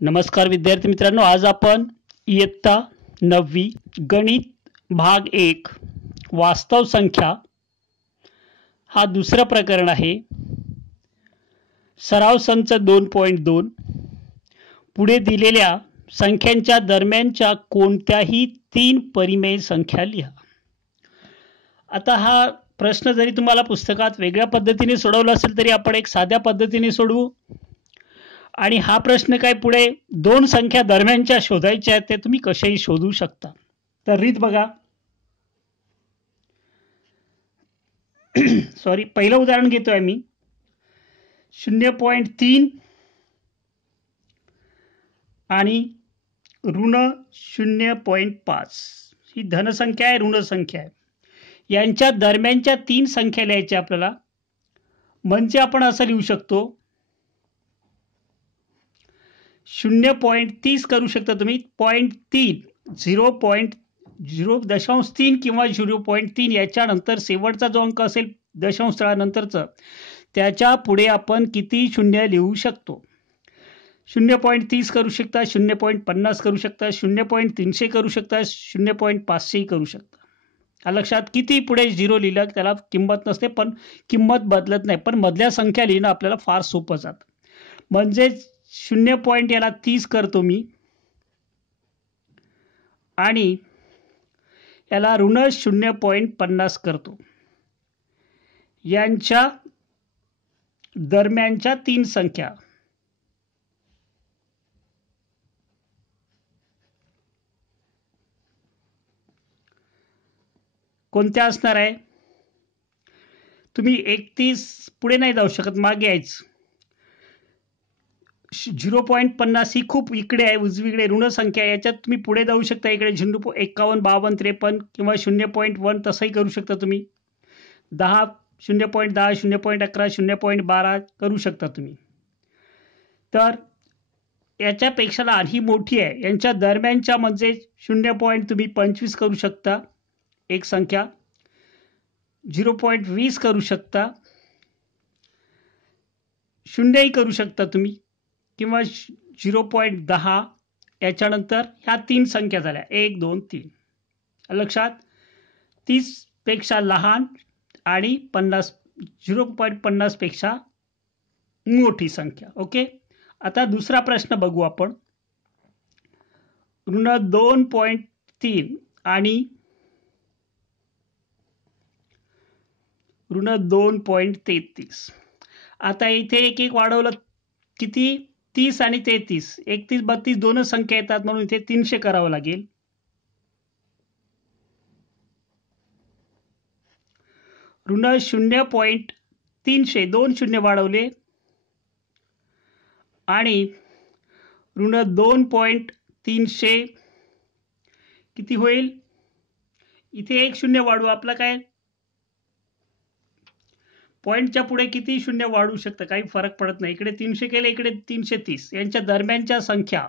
नमस्कार विद्यार्थी मित्रांनो, आज आपण इयत्ता 9वी गणित भाग 1 वास्तव संख्या हा दुसरा प्रकरण आहे. सराव संच 2.2 पुढे दिलेल्या संख्यांच्या दरम्यानच्या कोणत्याही 3 परिमेय संख्या लिहा. आता हा प्रश्न जरी तुम्हाला पुस्तकात वेगळ्या पद्धतीने सोडवला असेल तरी आपण एक साध्या पद्धतीने सोडवू. आणि हा प्रश्न काय पुढे 2 संख्या दरम्यानच्या शोधायच्या आहेत, ते तुम्ही कसेही शोधू शकता. तर रीत बघा. सॉरी, पहिलं उदाहरण घेतोय मी. 0.3 आणि ऋण 0.5 ही धनसंख्या आहे, ऋण संख्या आहे. यांच्या दरम्यानच्या 3 संख्या लिहायच्या आपल्याला. म्हणजे आपण असं लिहू शकतो, 0.30 करू शकता तुम्ही. 0.3 0.3 किंवा 0.3 याच्यानंतर शेवटचा जो अंक असेल दशांश स्थळानंतरचा, त्याच्या पुढे आपण किती शून्य लिहू शकतो. 0.30 करू शकता, 0.50 करू शकता, 0.300 करू शकता, 0.500 करू शकता. लक्षात, किती पुढे 0 लिहिलं त्याला किंमत नसते, पण किंमत बदलत नाही. पण मधल्या संख्या लिहिणं आपल्याला फार सोपं जातं. म्हणजे 0. याला 30 करतो मी आणि याला ऋण 0.50 करतो. यांच्या दरम्यानच्या 3 संख्या कोणत्या असणार आहे? तुम्ही 31 पुढे नाही जाऊ शकत, मागे यायचं. 0.50 ही खूप इकडे आहे, उजवीकडे ऋण संख्या. याच्यात तुम्ही पुढे जाऊ शकता, इकडे 51, 52, 53 किंवा 0.1 तसंही करू शकता तुम्ही. 10, 0.10, 0.11, 0.12 करू शकता तुम्ही. तर याच्यापेक्षा लहान ही मोठी आहे. यांच्या दरम्यानच्या म्हणजे 0.25 करू शकता एक संख्या, 0.20 करू शकता, 0ही करू शकता तुम्ही, किंवा 0.10. याच्यानंतर ह्या 3 संख्या झाल्या, 1, 2, 3. लक्षात, 30 पेक्षा लहान आणि 0.50 पेक्षा मोठी संख्या. ओके. आता दुसरा प्रश्न बघू आपण. ऋण 2.3 आणि ऋण 2.33. आता इथे एक एक वाढवलं, किती? 30 आणि 33. 31, 32 दोनच संख्या येतात, म्हणून इथे 300 करावं लागेल. ऋण 0.300 2 शून्य वाढवले आणि ऋण 2.300 किती होईल? इथे 1 शून्य वाढवू. आपला काय पॉइंटच्या पुढे किती शून्य वाढू शकतं, काही फरक पडत नाही. इकडे 300 केले, इकडे 330. यांच्या दरम्यानच्या संख्या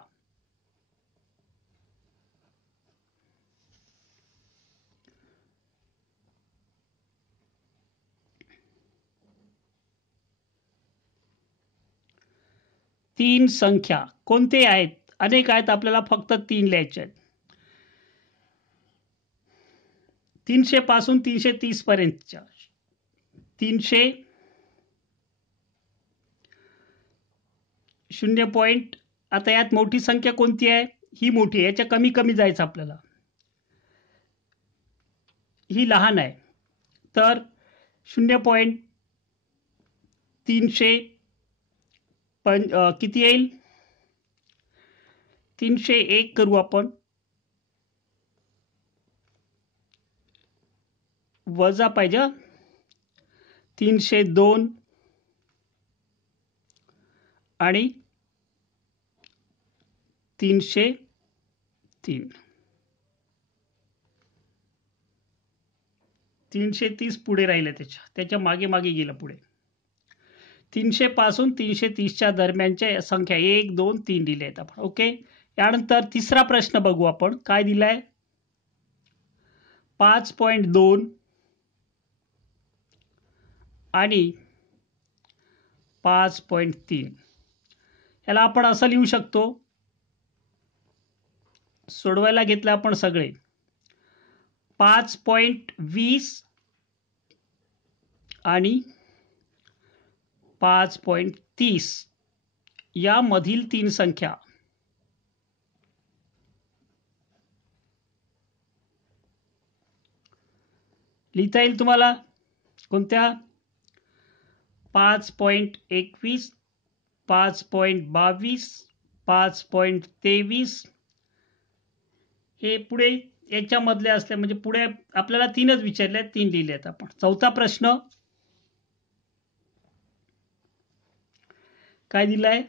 तीन संख्या कोणते आहेत? अनेक आहेत, आपल्याला फक्त 3 लिहायचे आहेत. 300 पासून 330 पर्यंतच्या. 300 0. आता यात मोठी संख्या कोणती आहे? ही मोठी आहे. याच्या कमी कमी जायचं आपल्याला. ही लहान आहे, तर 0.300 किती येईल? 301 करू आपण, वजा पाहिजे. 302 आणि 303. 330 पुढे राहिले, त्याच्या मागे मागे गेलं पुढे. 300 पासून 330च्या दरम्यानच्या संख्या 1, 2, 3 दिल्या आहेत आपण. ओके. यानंतर तिसरा प्रश्न बघू आपण, काय दिलाय? 5.2 आणि 5.3. याला आपण असं लिहू शकतो, सोडवायला घेतलं आपण सगळे 5.20 आणि 5.30 यामधील 3 संख्या लिहिता येईल तुम्हाला कोणत्या 5.21 5.22 5.23 हे पुढे याच्यामधले असले म्हणजे पुढे आपल्याला 3च विचारले 3 लिहिले आहेत आपण. चौथा प्रश्न काय दिलाय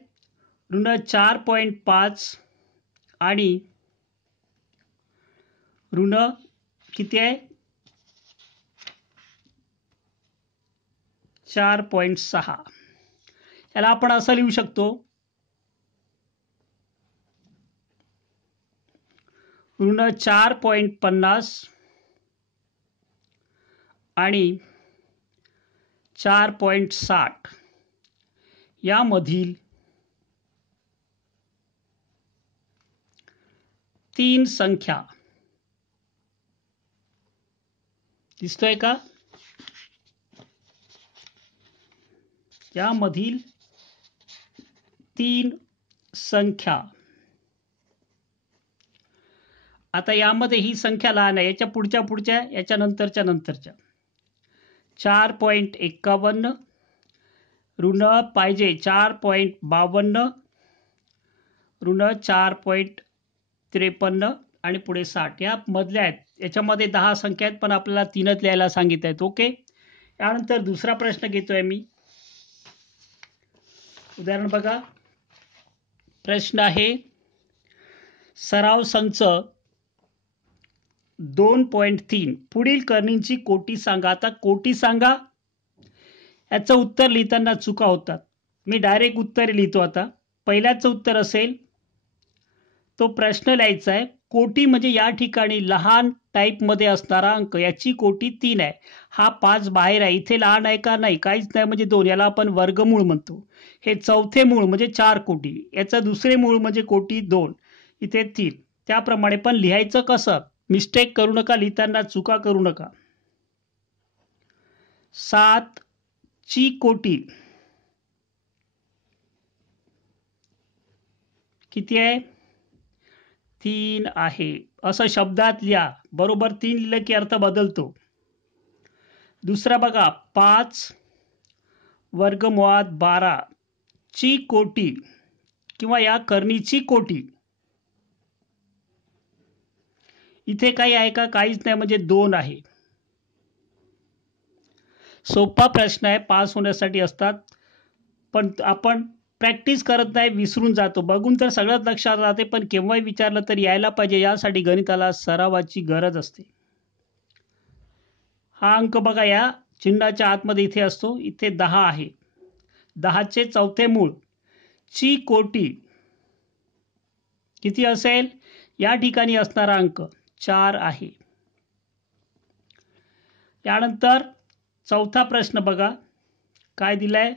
ऋण 4.5 आणि ऋण किती आहे 4.6. याला आपण असं लिहू शकतो ऋण 4.50 आणि 4.60 यामधील 3 संख्या दिसतोय का यामधील 3 संख्या. आता यामध्ये ही संख्या लहान आहे याच्या पुढच्या याच्या नंतरच्या 4.51 ऋण पाहिजे 4.52 ऋण 4.53 आणि पुढे 60 या मधल्या आहेत. याच्यामध्ये 10 संख्या आहेत पण आपल्याला 3च लिहायला सांगित आहेत. ओके. यानंतर दुसरा प्रश्न घेतोय मी. उदाहरण बघा. प्रश्न आहे सराव संच 2.3 पुढील करणींची कोटी सांगा. आता कोटी सांगा याचं उत्तर लिहिताना चुका होतात. मी डायरेक्ट उत्तर लिहितो. आता पहिल्याचं उत्तर असेल तो प्रश्न लिहायचा आहे. कोटी म्हणजे या ठिकाणी लहान टाईपमध्ये असणारा अंक याची कोटी 3 आहे. हा 5 बाहेर आहे इथे लहान आहे का नाही काहीच नाही म्हणजे 2 याला आपण वर्गमूळ म्हणतो. हे चौथे मूळ म्हणजे 4 कोटी याचं दुसरे मूळ म्हणजे कोटी 2 इथे 3. त्याप्रमाणे पण लिहायचं कसं मिस्टेक करू नका लिहिताना चुका करू नका. 7 ची कोटी किती आहे 3 आहे असं शब्दात लिहा. बरोबर 3 लिहिलं की अर्थ बदलतो. दुसरा बघा 5 वर्गमुळात 12 ची कोटी किंवा या करणीची कोटी इथे काही आहे का काहीच नाही म्हणजे 2 आहे. सोपा प्रश्न आहे पास होण्यासाठी असतात पण आपण प्रॅक्टिस करत नाही विसरून जातो. बघून तर सगळंच लक्षात राहते पण केव्हाही विचारलं तर यायला पाहिजे. यासाठी गणिताला सरावाची गरज असते. हा अंक बघा या चिन्हाच्या आतमध्ये इथे असतो. इथे 10 आहे. 10चे चौथे मूळ ची कोटी किती असेल या ठिकाणी असणारा अंक 4 आहे. यानंतर चौथा प्रश्न बघा काय दिलाय.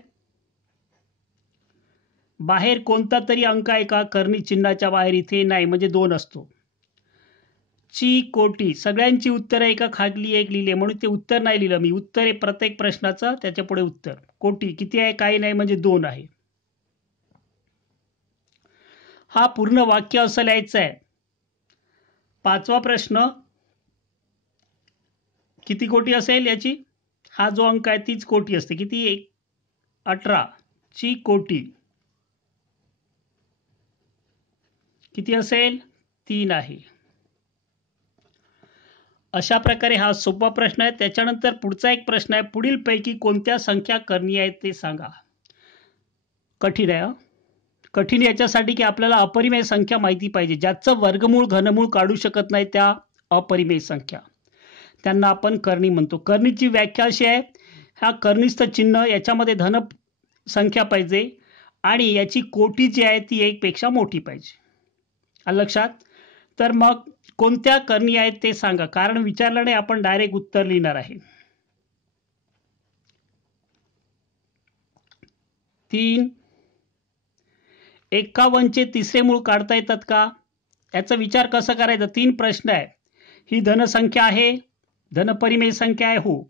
बाहेर कोणता तरी अंक आहे का करणी चिन्हाच्या बाहेर इथे नाही म्हणजे 2 असतो. ची कोटी सगळ्यांची उत्तर आहे का खाली एक लिहिले म्हणून ते उत्तर नाही लिहिलं मी. उत्तर आहे प्रत्येक प्रश्नाचं त्याच्या पुढे उत्तर. कोटी किती आहे काही नाही म्हणजे 2 आहे. हा पूर्ण वाक्य असं लिहायचं आहे. पाचवा प्रश्न किती कोटी असेल याची हा जो अंक आहे तीच कोटी असते. किती 18 ची कोटी किती असेल 3 आहे. अशा प्रकारे हा सोपा प्रश्न आहे. त्याच्यानंतर पुढचा एक प्रश्न आहे पुढील पैकी कोणत्या संख्या करणीय आहेत ते सांगा. कठीण आहे. कठीण याच्यासाठी की आपल्याला अपरिमेय संख्या माहिती पाहिजे. ज्याचं वर्गमूळ घनमूळ काढू शकत नाही त्या अपरिमेय संख्या त्यांना आपण करणी म्हणतो. करणीची व्याख्या अशी आहे हा करणीस्थ चिन्ह याच्यामध्ये धन संख्या पाहिजे आणि याची कोटी जी आहे ती 1 पेक्षा मोठी पाहिजे. लक्षात. तर मग कोणत्या करणी आहेत ते सांगा. कारण विचारलं नाही आपण डायरेक्ट उत्तर लिहिणार आहे. 3 51चे तिसरे मूळ काढता येतात का याचा विचार कसा करायचा? 3 प्रश्न आहे. ही धनसंख्या आहे, धनपरिमेय संख्या आहे, हो.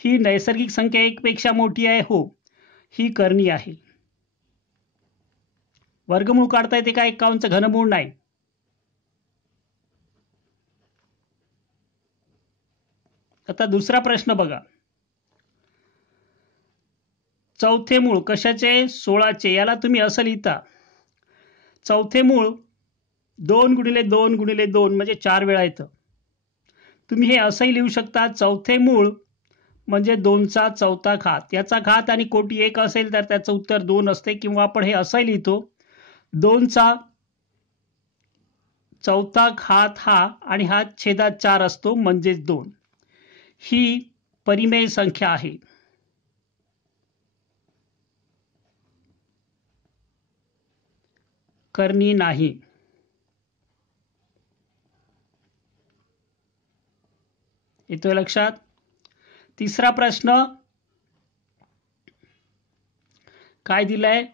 ही नैसर्गिक संख्या 1 पेक्षा मोठी आहे, हो. ही कर्णी आहे. वर्गमूळ काढता येते का? 51चं घनमूळ नाही. आता दुसरा प्रश्न बघा. चौथे मूळ कशाचे? 16चे. याला तुम्ही असं लिहिता, चौथे मूळ 2 गुणिले 2 गुणिले 2 म्हणजे 4 वेळा येतं. तुम्ही हे असंही लिहू शकता, चौथे मूळ म्हणजे 2चा चौथा घात. याचा घात आणि कोटी 1 असेल तर त्याचं उत्तर 2 असते. किंवा आपण हे असंही लिहितो, 2चा चौथा घात हा आणि हा छेदात 4 असतो म्हणजेच 2. ही परिमेय संख्या आहे. कर्णी नाही. येतोय लक्षात? तिसरा प्रश्न काय दिलाय?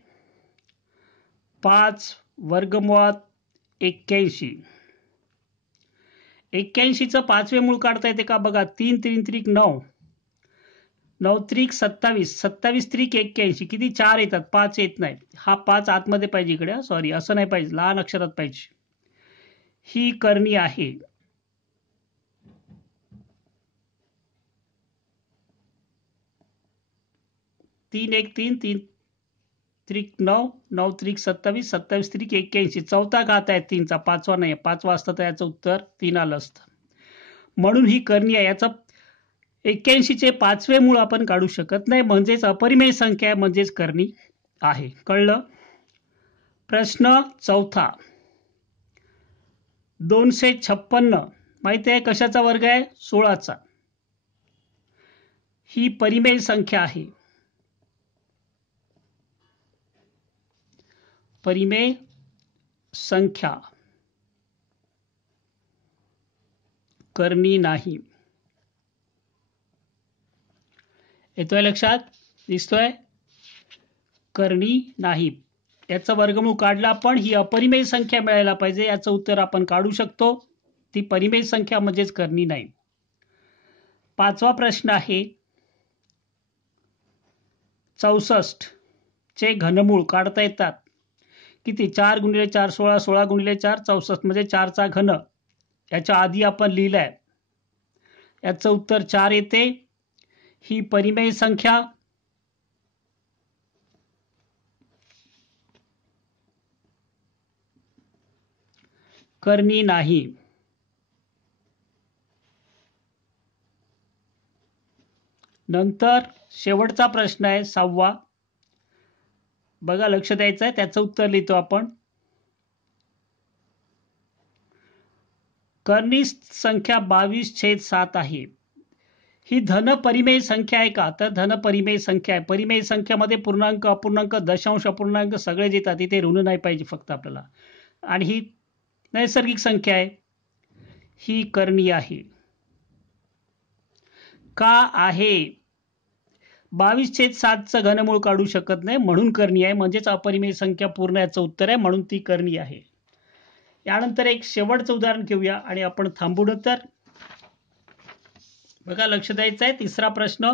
5 वर्गमुळात 81. 81चं 5वे मूळ काढता येते का? बघा, 3 3 त्रिक 9, 9 त्रिक 27, 27 त्रिक 81. किती? 4 येतात, 5 येत नाही. हा 5 आतमध्ये पाहिजे इकडे, सॉरी, असं नाही पाहिजे, लहान अक्षरात पाहिजे. ही कर्णी आहे. तीन एक 3, 3 त्रिक 9, 9 त्रिक 27, 27 त्रिक 81. चौथा घात आहे 3चा, 5वा नाही. 5वा असतं तर याचं उत्तर 3 आलं असतं. म्हणून ही कर्णी आहे. याचा 81चे 5वे मूळ आपण काढू शकत नाही, म्हणजेच अपरिमेय संख्या आहे, म्हणजेच कर्णी आहे. कळलं? प्रश्न चौथा. 256 माहिती आहे कशाचा वर्ग आहे? 16चा. ही परिमेय संख्या आहे. परिमेय संख्या कर्णी नाही. येतोय लक्षात? दिसतोय? कर्णी नाही. याचं वर्गमूळ काढला पण ही अपरिमेय संख्या मिळायला पाहिजे. याचं उत्तर आपण काढू शकतो. ती परिमेय संख्या म्हणजेच कर्णी नाही. 5वा प्रश्न आहे, 64 चे घनमूळ काढता येतात. किती? 4 गुणिले 4 16, 16 गुणिले 4 64 म्हणजे 4चा घन. याच्या आधी आपण लिहिलंय, याचं उत्तर 4 येते. ही परिमेय संख्या कर्णी नाही. नंतर शेवटचा प्रश्न आहे 6वा. बघा, लक्ष द्यायचं आहे, त्याचं उत्तर लिहितो आपण. कर्णी संख्या 22/7 आहे. ही धनपरिमेय संख्या आहे का? तर धनपरिमेय संख्या आहे. परिमेय संख्यामध्ये पूर्णांक, अपूर्णांक, दशांश, अपूर्णांक सगळेच येतात. इथे ऋण नाही पाहिजे फक्त आपल्याला. आणि ही नैसर्गिक संख्या आहे. ही कर्णी आहे. का आहे? 22/7चं घनमूळ काढू शकत नाही, म्हणून कर्णी आहे. म्हणजेच अपरिमेय संख्या पूर्ण याचं उत्तर आहे, म्हणून ती कर्णी आहे. यानंतर एक शेवटचं उदाहरण घेऊया आणि आपण थांबू. नंतर बघा, लक्ष द्यायचं आहे. तिसरा प्रश्न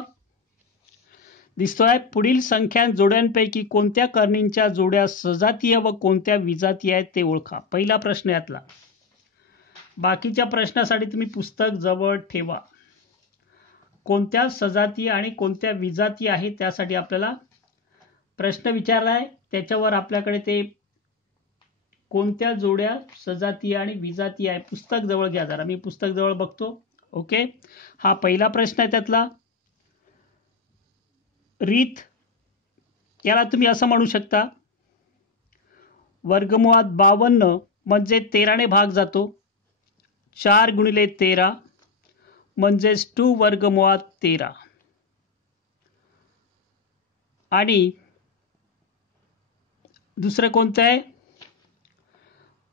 दिसतोय, पुढील संख्या जोड्यांपैकी कोणत्या कर्णींच्या जोड्या सजातीय व कोणत्या विजातीय आहेत ते ओळखा. पहिला प्रश्न यातला. बाकीच्या प्रश्नासाठी तुम्ही पुस्तक जवळ ठेवा. कोणत्या सजातीय आणि कोणत्या विजातीय आहे त्यासाठी आपल्याला प्रश्न विचारलाय. त्याच्यावर आपल्याकडे ते कोणत्या जोड्या सजातीय आणि विजातीय आहे, पुस्तक जवळ घ्या जरा. मी पुस्तक जवळ बघतो. ओके, हा पहिला प्रश्न आहे त्यातला. रीत, याला तुम्ही असं म्हणू शकता, वर्गमुळात 52 म्हणजे 13ने भाग जातो. 4 गुणिले 13 म्हणजेच 2 वर्गमुळात 13. आणि दुसरं कोणतं आहे?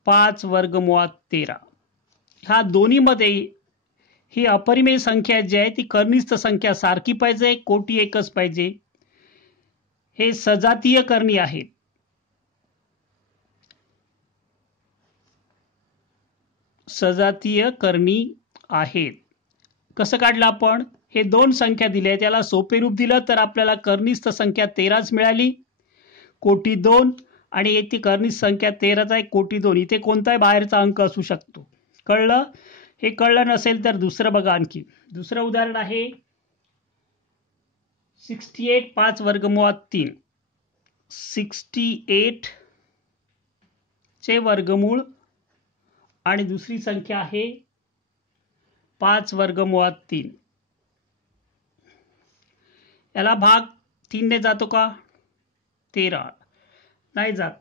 5 वर्गमुळात 13. ह्या दोन्हीमध्ये ही अपरिमेय संख्या जी आहे ती कर्णिस्थ संख्या सारखी पाहिजे, कोटी एकच पाहिजे. हे सजातीय कर्णी आहेत. सजातीय करणी आहेत. कसं काढलं आपण? हे दोन संख्या दिल्या, त्याला सोपे रूप दिलं तर आपल्याला कर्निस्थ संख्या 13च मिळाली, कोटी 2, आणि येथे कर्निस्थ संख्या 13च आहे, कोटी 2. इथे कोणताही बाहेरचा अंक असू शकतो. कळलं? हे कळलं नसेल तर दुसरं बघा. आणखी दुसरं उदाहरण आहे 68 5 वर्गमुळात 3. 68 चे वर्गमूळ आणि दुसरी संख्या आहे 5 वर्गमुळात 3. याला भाग 3 ने जातो का? 13 नाही जात.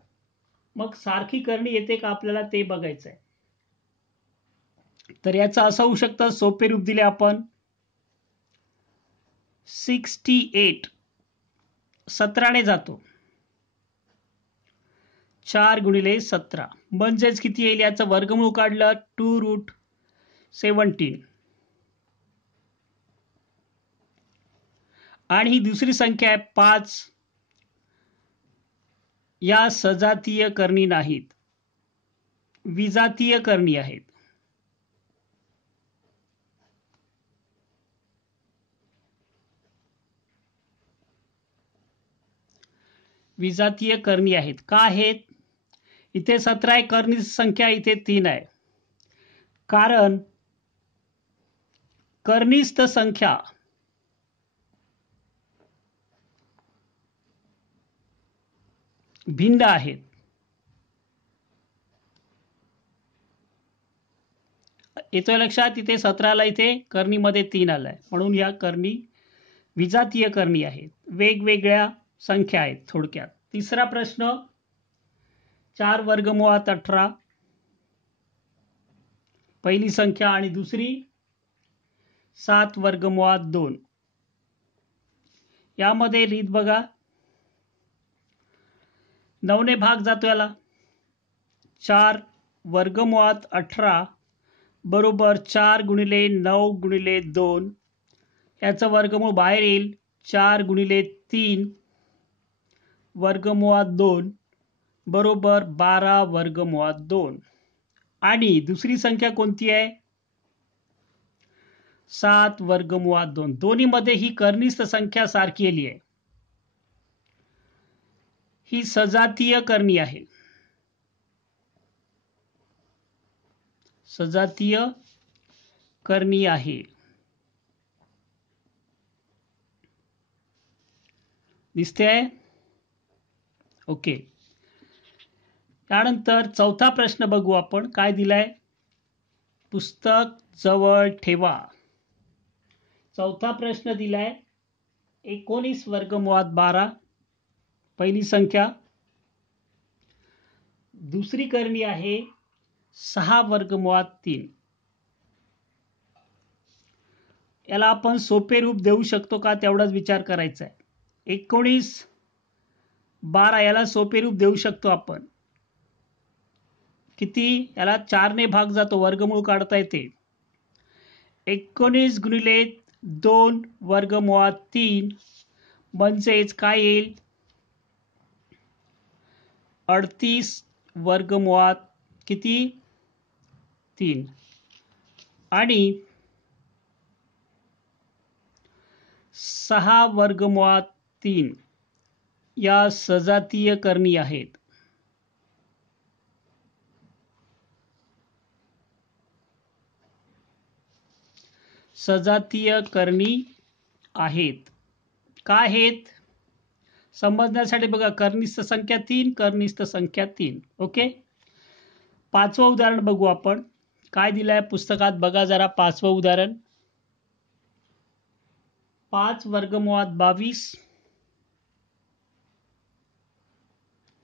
मग सारखी करणी येते का आपल्याला ते बघायचं आहे. तर याचं असं होऊ शकतं, सोपे रूप दिले आपण 68 17 ने जातो, 4 गुणिले 17 म्हणजेच किती येईल? याचं वर्गमूळ काढलं 2√17. आणि ही दुसरी संख्या आहे 5. या सजातीय करणी नाहीत, विजातीय करणी आहेत. विजातीय करणी आहेत. का आहेत? इथे 17 आहे कर्निस्थ संख्या, इथे 3 आहे. कारण कर्निस्थ संख्या भिन्न आहेत. येतोय लक्षात? इथे 17ला, इथे करणीमध्ये 3 आलाय, म्हणून या करणी विजातीय करणी आहेत. वेगवेगळ्या संख्या आहेत थोडक्यात. तिसरा प्रश्न 4 वर्गमुळात 18 पहिली संख्या आणि दुसरी 7 वर्गमुळात 2. यामध्ये रीत बघा, 9 ने भाग जातो याला. 4 वर्गमुळात 18 बरोबर 4 गुणिले 9 गुणिले 2. याचं वर्गमूळ बाहेर येईल, 4 गुणिले 3 वर्गमुळात 2 बरोबर 12 वर्गमुळात 2. आणि दुसरी संख्या कोणती आहे? 7 वर्गमुळात 2. दोन्हीमध्ये ही कर्निस्थ संख्या सारखी आली आहे. ही सजातीय करणी आहे. सजातीय करणी आहे. दिसते आहे? ओके. त्यानंतर चौथा प्रश्न बघू आपण. काय दिलाय? पुस्तक जवळ ठेवा. चौथा प्रश्न दिलाय 19 वर्गमुळात 12 पहिली संख्या. दुसरी करणी आहे 6 वर्गमुळात 3. याला आपण सोपे रूप देऊ शकतो का तेवढाच विचार करायचा आहे. 19 12 याला सोपे रूप देऊ शकतो आपण. किती? याला 4 ने भाग जातो, वर्गमूळ काढता येते. 19 गुणिले 2 वर्गमुळात 3 म्हणजेच काय येईल? 38 वर्गमुळात किती? 3. आणि 6 वर्गमुळात 3 या सजातीय करणी आहेत. सजातीय करणी आहेत. काय आहेत समजण्यासाठी बघा, कर्निस्थ संख्या 3, कर्निस्थ संख्या 3. ओके. पाचवं उदाहरण बघू आपण. काय दिलंय पुस्तकात बघा जरा. पाचवं उदाहरण 5 वर्गमुळात 22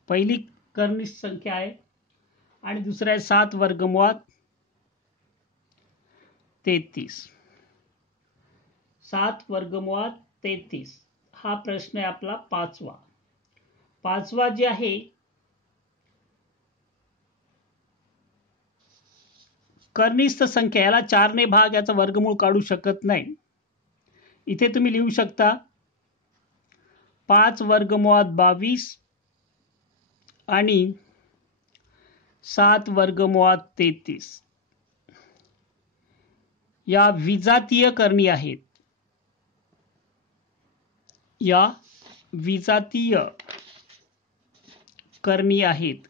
पहिली कर्निस्थ संख्या आहे आणि दुसरा आहे 7 वर्गमुळात 33. 7 वर्गमुळात 33 हा प्रश्न आहे आपला पाचवा. पाचवा जे आहे कर्निस्थ संख्या, याला 4 ने भाग, याचा वर्गमूळ काढू शकत नाही. इथे तुम्ही लिहू शकता 5 वर्गमुळात 22 आणि 7 वर्गमुळात 33. या विजातीय करणी आहेत. या विजातीय करणी आहेत.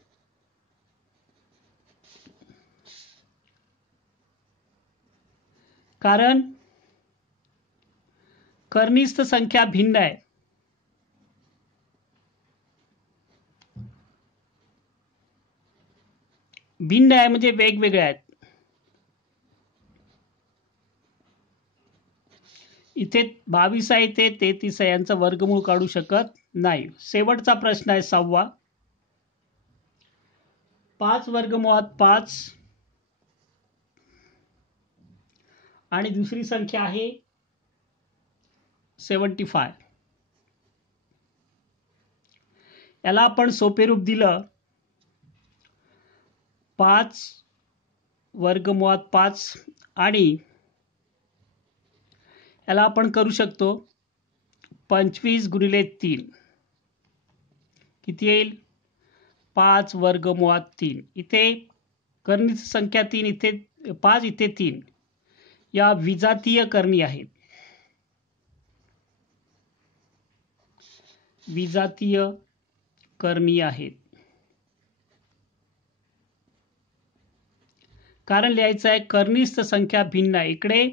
कारण कर्निस्थ संख्या भिन्न आहे. भिन्न आहे म्हणजे वेगवेगळे आहेत. इथे 22 आहे, इथे 33 आहे, यांचं वर्गमूळ काढू शकत नाही. शेवटचा प्रश्न आहे 6वा. 5 वर्गमुळात 5 आणि दुसरी संख्या आहे 75. याला आपण सोपे रूप दिलं 5 वर्गमुळात 5 आणि याला आपण करू शकतो 25 गुणिले 3. किती येईल? 5 वर्गमुळात 3. इथे कर्णित संख्या 3, इथे 5, इथे 3. या विजातीय करणी आहेत. विजातीय करणी आहेत. कारण लिहायचं आहे कर्निस्थ संख्या भिन्न आहे. इकडे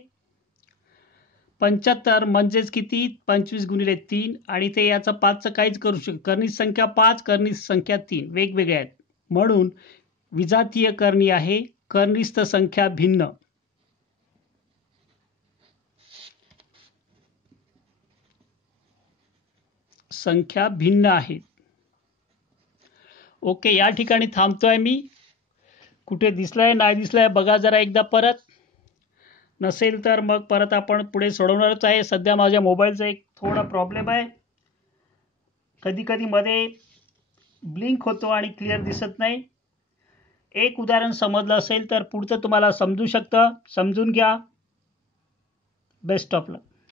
75 म्हणजेच किती? 25 गुणिले 3 आणि ते याचं 5चं काहीच करू शकत. कर्निस्थ संख्या 5, कर्निस्थ संख्या 3 वेगवेगळे आहेत. म्हणून विजातीय करणी आहे. कर्निस्थ संख्या भिन्न. संख्या भिन्न आहेत. ओके, या ठिकाणी थांबतोय मी. कुठे दिसलाय नाही दिसलाय बघा जरा एकदा परत. नसेल तर मग परत आपण पुढे सोडवणारच आहे. सध्या माझ्या मोबाईलचा एक थोडा प्रॉब्लेम आहे. कधी कधी मध्ये ब्लिंक होतो आणि क्लिअर दिसत नाही. एक उदाहरण समजलं असेल तर पुढचं तुम्हाला समजू शकतं. समजून घ्या. Best of luck.